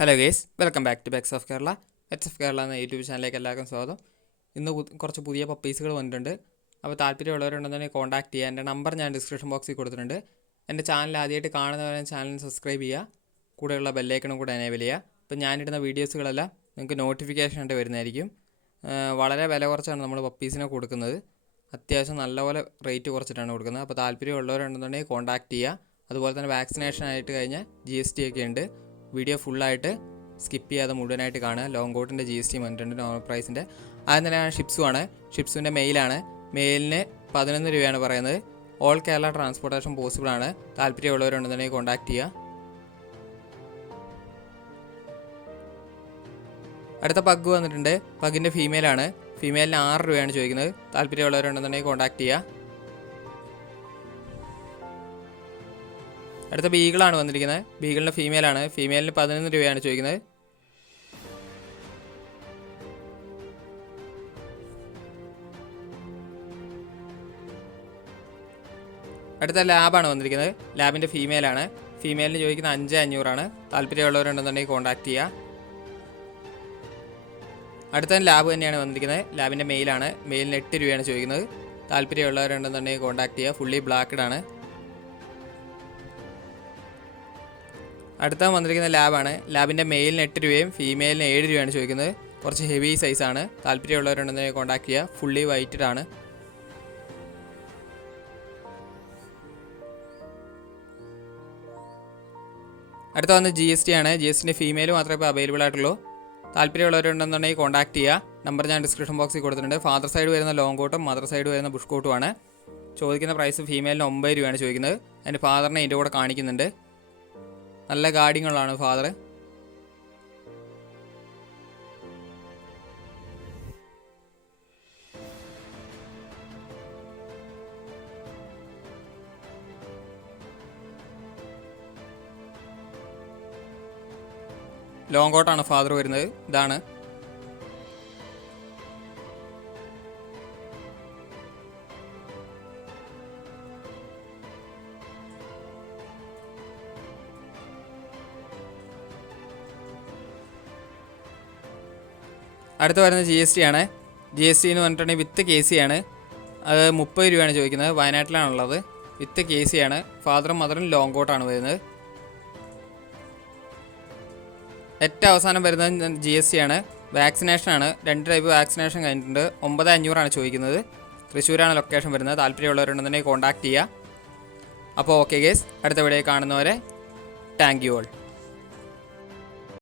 Hello guys, welcome back to Becks of Kerala. Becks of Kerala എന്ന YouTube ചാനലിലേക്ക് എല്ലാവർക്കും സ്വാഗതം. ഇന്ന് കുറച്ച് പുതിയ പപ്പീസുകൾ വന്നിട്ടുണ്ട്. അപ്പോൾ താല്പര്യമുള്ളവരുണ്ടെന്നുണ്ടെങ്കിൽ കോൺടാക്ട് ചെയ്യുക. എൻ്റെ നമ്പർ ഞാൻ ഡിസ്ക്രിപ്ഷൻ ബോക്സിൽ കൊടുത്തിട്ടുണ്ട്. എൻ്റെ ചാനൽ ആദ്യമായിട്ട് കാണുന്നവരെ ചാനൽ സബ്സ്ക്രൈബ് ചെയ്യുക, കൂടെയുള്ള ബെല്ലൈക്കണും കൂടെ എനേബിൾ ചെയ്യുക. അപ്പോൾ ഞാനിടുന്ന വീഡിയോസുകളെല്ലാം നിങ്ങൾക്ക് നോട്ടിഫിക്കേഷൻ ആയിട്ട് വരുന്നതായിരിക്കും. വളരെ വില കുറച്ചാണ് നമ്മൾ പപ്പീസിനെ കൊടുക്കുന്നത്. അത്യാവശ്യം നല്ലപോലെ റേറ്റ് കുറച്ചിട്ടാണ് കൊടുക്കുന്നത്. അപ്പോൾ താല്പര്യമുള്ളവരുണ്ടെന്നുണ്ടെങ്കിൽ കോൺടാക്ട് ചെയ്യുക. അതുപോലെ തന്നെ വാക്സിനേഷൻ ആയിട്ട് കഴിഞ്ഞാൽ GST ഒക്കെ ഉണ്ട്. വീഡിയോ ഫുള്ളായിട്ട് സ്കിപ്പ് ചെയ്യാതെ മുഴുവനായിട്ട് കാണുക. ലോങ് കോട്ടിൻ്റെ GST വന്നിട്ടുണ്ട് നോർമൽ പ്രൈസിൻ്റെ. ആദ്യം തന്നെയാണ് ഷിപ്സുമാണ്. ഷിപ്സുവിൻ്റെ മെയിലാണ്. മെയിലിന് 11 രൂപയാണ് പറയുന്നത്. ഓൾ കേരള ട്രാൻസ്പോർട്ടേഷൻ പോസിബിളാണ്. താല്പര്യമുള്ളവരുണ്ടെന്നുണ്ടെങ്കിൽ കോൺടാക്ട് ചെയ്യുക. അടുത്ത പഗ് വന്നിട്ടുണ്ട്. പഗിൻ്റെ ഫീമെയിലാണ്. ഫീമെയിലിന് 6 രൂപയാണ് ചോദിക്കുന്നത്. താല്പര്യമുള്ളവരുണ്ടെന്നുണ്ടെങ്കിൽ കോൺടാക്ട് ചെയ്യുക. അടുത്ത ബീഗിളാണ് വന്നിരിക്കുന്നത്. ബീഗിളിൻ്റെ ഫീമെയിലാണ്. ഫീമെയിലിന് 11 രൂപയാണ് ചോദിക്കുന്നത്. അടുത്ത ലാബാണ് വന്നിരിക്കുന്നത്. ലാബിൻ്റെ ഫീമെയിലാണ്. ഫീമെയിലിന് ചോദിക്കുന്നത് 5,500 താല്പര്യമുള്ളവരുണ്ടെന്നുണ്ടെങ്കിൽ കോൺടാക്ട് ചെയ്യുക. അടുത്ത ലാബ് തന്നെയാണ് വന്നിരിക്കുന്നത്. ലാബിൻ്റെ മെയിലാണ്. മെയിലിന് 8 രൂപയാണ് ചോദിക്കുന്നത്. താല്പര്യമുള്ളവരുണ്ടെന്നുണ്ടെങ്കിൽ കോൺടാക്ട് ചെയ്യുക. ഫുള്ളി ബ്ലാക്ക്ഡാണ്. അടുത്ത വന്നിരിക്കുന്ന ലാബാണ്. ലാബിൻ്റെ മെയിലിന് 8 രൂപയും ഫീമെയിലിന് 7 രൂപയാണ് ചോദിക്കുന്നത്. കുറച്ച് ഹെവി സൈസാണ്. താല്പര്യമുള്ളവരുണ്ടെന്നുണ്ടെങ്കിൽ കോൺടാക്ട് ചെയ്യുക. ഫുള്ളി വൈറ്റഡാണ്. അടുത്ത വന്ന് GST ആണ്. GSTൻ്റെ ഫീമെയിൽ മാത്രമേ ഇപ്പോൾ അവൈലബിൾ ആയിട്ടുള്ളൂ. താല്പര്യമുള്ളവരുണ്ടെന്നുണ്ടെങ്കിൽ കോൺടാക്ട് ചെയ്യുക. നമ്പർ ഞാൻ ഡിസ്ക്രിപ്ഷൻ ബോക്സിൽ കൊടുത്തിട്ടുണ്ട്. ഫാദർ സൈഡ് വരുന്ന ലോങ് കോട്ടും മദർ സൈഡ് വരുന്ന ബുഷ് കോട്ടുമാണ്. ചോദിക്കുന്ന പ്രൈസ് ഫീമെയിലിന് 9 രൂപയാണ് ചോദിക്കുന്നത്. അതിൻ്റെ ഫാദറിനെ ഇതിൻ്റെ കൂടെ കാണിക്കുന്നുണ്ട്. നല്ല ഗാർഡിങ്ങുള്ളതാണ് ഫാദർ. ലോങ് കോട്ടാണ് ഫാദർ വരുന്നത്. ഇതാണ്. അടുത്ത് വരുന്നത് GST ആണ്. GST എന്ന് പറഞ്ഞിട്ടുണ്ടെങ്കിൽ വിത്ത് KC ആണ്. അത് 30 രൂപയാണ് ചോദിക്കുന്നത്. വയനാട്ടിലാണുള്ളത്. വിത്ത് KC ആണ്. ഫാദറും മദറും ലോങ് കോട്ടാണ് വരുന്നത്. ഏറ്റവും അവസാനം വരുന്നത് GST ആണ്. വാക്സിനേഷനാണ്. 2 ടൈപ്പ് വാക്സിനേഷൻ കഴിഞ്ഞിട്ടുണ്ട്. 9,500 ചോദിക്കുന്നത്. തൃശ്ശൂരാണ് ലൊക്കേഷൻ വരുന്നത്. താല്പര്യമുള്ളവരുണ്ടെന്നുണ്ടെങ്കിൽ കോൺടാക്ട് ചെയ്യുക. അപ്പോൾ ഓക്കെ ഗേസ്, അടുത്ത വീഡിയോ കാണുന്നവരെ താങ്ക് യു ഓൾ.